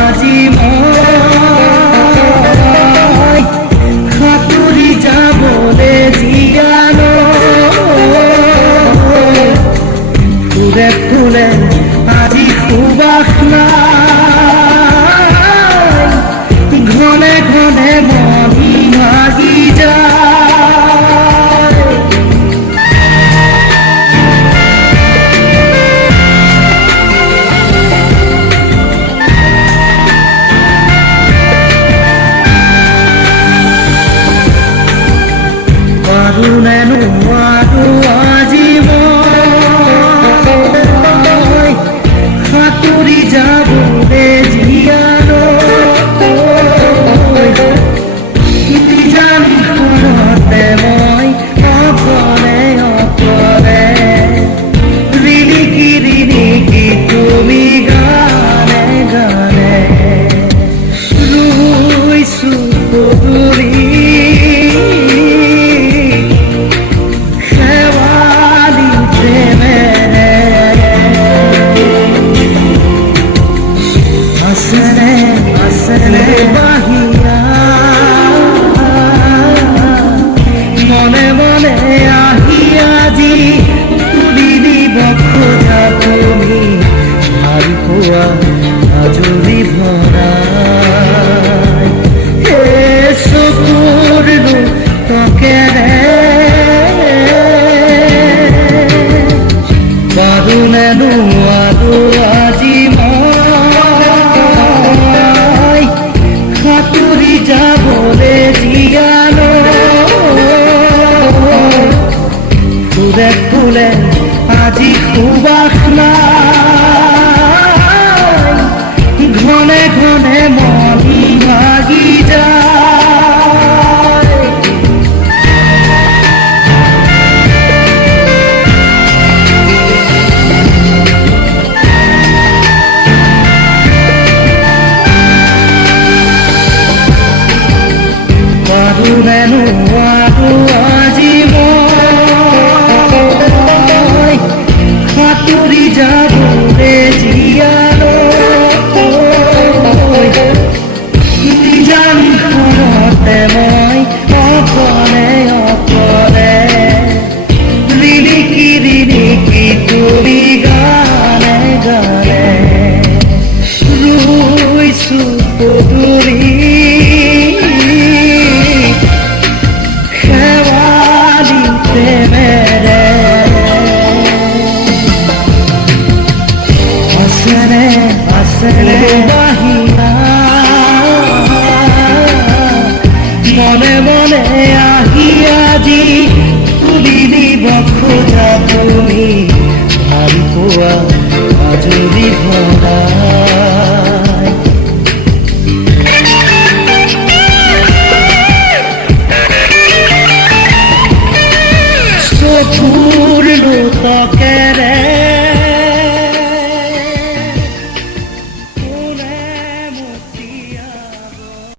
আজি মই সাঁতুৰি যাবলে জিয়ানো ফুলে ফুলে আজি সুবাস নাই ঘনে ঘনে মনি ভাগি যায় পাৰো নে নোৱাৰো আজি মই সাঁতুৰি যাবলে জিয়ানো জানি ঘৰতে মই অকলে অকলে ৰিণিকি তুমি গানে গানে ৰুইছো পদূলি আসলে বাহিয়া মনে মনে আহিয়া যি তুলি দিব খোজা তুমি ভাল পোৱা আজৰি ভৰা চকুৰ তকেৰে পাৰো নে নোৱাৰো আজি সাঁতুৰি যাবলে জিয়ানো ফুলে ফুলে আজি সুবাস নাই ঘনে ঘনে মনি ভাগি যায় পাৰো নে নোৱাৰো আজি মই সাঁতুৰি যাবলে জিয়ানো জানি ঘৰতে মই অকলে অকলে ৰিণিকি তুমি গানে গানে ৰুইছো পদূলি আসলে বাহিয়া মনে মনে আহিয়া যি তুলি দিব খোজা তুমি ভাল পোৱা আজৰি ভৰা চকুৰ লোকক